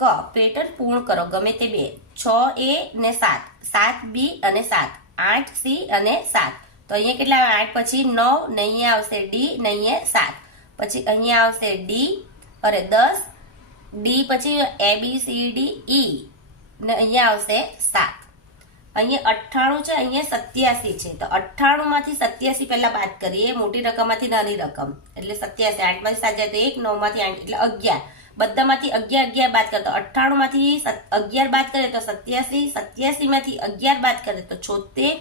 ક પેટર્ન પૂર્ણ કરો ગમે તે બે 6A ને 7 7B અને 7 8C અને 7 તો અહીંયા કેટલા 8 પછી 9 ને અહીંયા આવશે D ને અહીંયા 7 પછી અહીંયા આવશે D અરે 10 D પછી ABCDE ને અહીંયા આવશે 7 અહીંયા 98 છે અહીંયા 87 છે તો 98 માંથી 87 પહેલા બાદ કરીએ મોટી રકમમાંથી નાની રકમ એટલે 87 8 માંથી 7 જાય તો 1 9 માંથી 8 એટલે 11 બધામાંથી 11 બાદ કરે તો 98 માંથી 11 બાદ કરે તો 87 87 માંથી 11 બાદ કરે તો 76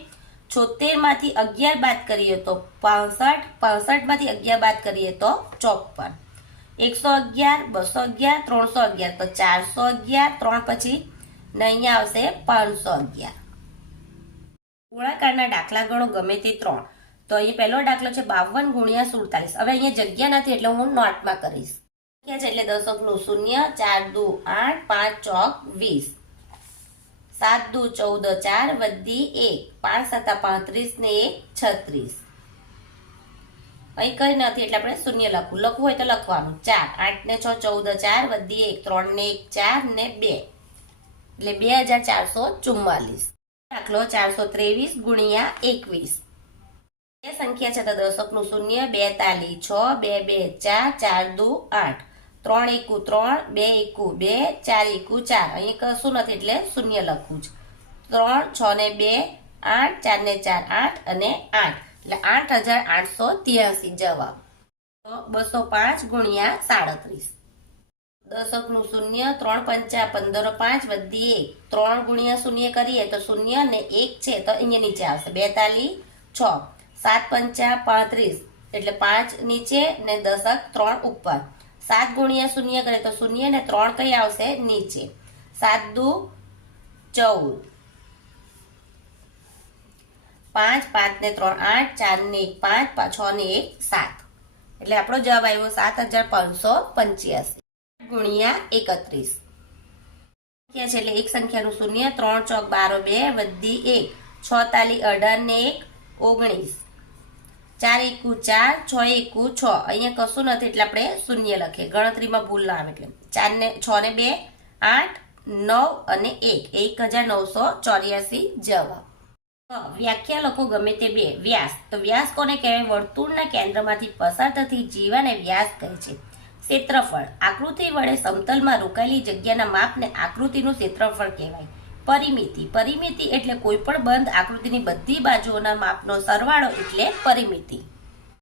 76 માંથી 11 બાદ કરીએ તો 65 65 માંથી 11 બાદ કરીએ તો 54 111 211 311 તો 411 3 પછી ને અહીંયા આવશે 511 ગુણાકારના દાખલા ગણો ગમે તે 3 તો અહીં પહેલો દાખલો છે 52 ગુણ્યા 47 હવે અહીંયા જગ્યા નથી એટલે હું નોટમાં કરીશ છે એટલે દશકનું 0 4 દુ 8 5 ચોક 20 7 દુ 14 4 વધી 1 5 7 35 ને 1 36 અહીં કઈ નથી એટલે આપણે શૂન્ય લખવું હોય તો લખવાનું 4 8 ને 6 14 4 વધી 1 3 ને 1 4 ને 2 એટલે 2444 દાખલો 423 ગુણ્યા 21 બે સંખ્યા છે તો દશકનું 0 42 6 2 2 4 4 દુ 8 3 એકુ 3 2 એકુ 2 4 એકુ 4 અહીં કશું નથી એટલે શૂન્ય લખવું છે 3 6 ને 2 8 4 ને 4 8 અને 8 એટલે 8883 જવાબ તો 205 ગુણ્યા 37 દશકનું 0 3 પંચા 15 5 વધી 1 3 ગુણ્યા 0 કરીએ તો 0 ને 1 છે તો અહીંયા નીચે આવશે 42 6 7 પંચા 35 એટલે 5 નીચે ને દશક 3 ઉપર 7 ગુણ્યા 0 કરે તો 0 ને 3 કઈ આવશે નીચે 7 દુ 14 5 5 ને 3 8 4 ને 1 5 6 ને 1 7 એટલે આપણો જવાબ આવ્યો 7585 ગુણ્યા 31 સંખ્યા છે એટલે એક સંખ્યાનું 0 3 ચોક 12 2 વધી 1 6 તાલી 18 ને 1 19 4 એકુ 4 6 એકુ 6 અહીંયા કશું નથી એટલે આપણે શૂન્ય લખીએ ગણતરીમાં ભૂલ ના આવે એટલે 4 ને 6 ને 2 8 9 અને 1 1984 જવાબ વ્યાખ્યા લખો ગમે તે બે વ્યાસ તો વ્યાસ કોને કહેવાય વર્તુળના કેન્દ્રમાંથી પસાર થતી જીવાને વ્યાસ કહે છે ક્ષેત્રફળ આકૃતિ વડે સમતલમાં રોકાયેલી જગ્યાના માપને આકૃતિનું ક્ષેત્રફળ કહેવાય પરિમિતિ પરિમિતિ એટલે કોઈ પણ બંધ આકૃતિની બધી બાજુઓના માપનો સરવાળો એટલે પરિમિતિ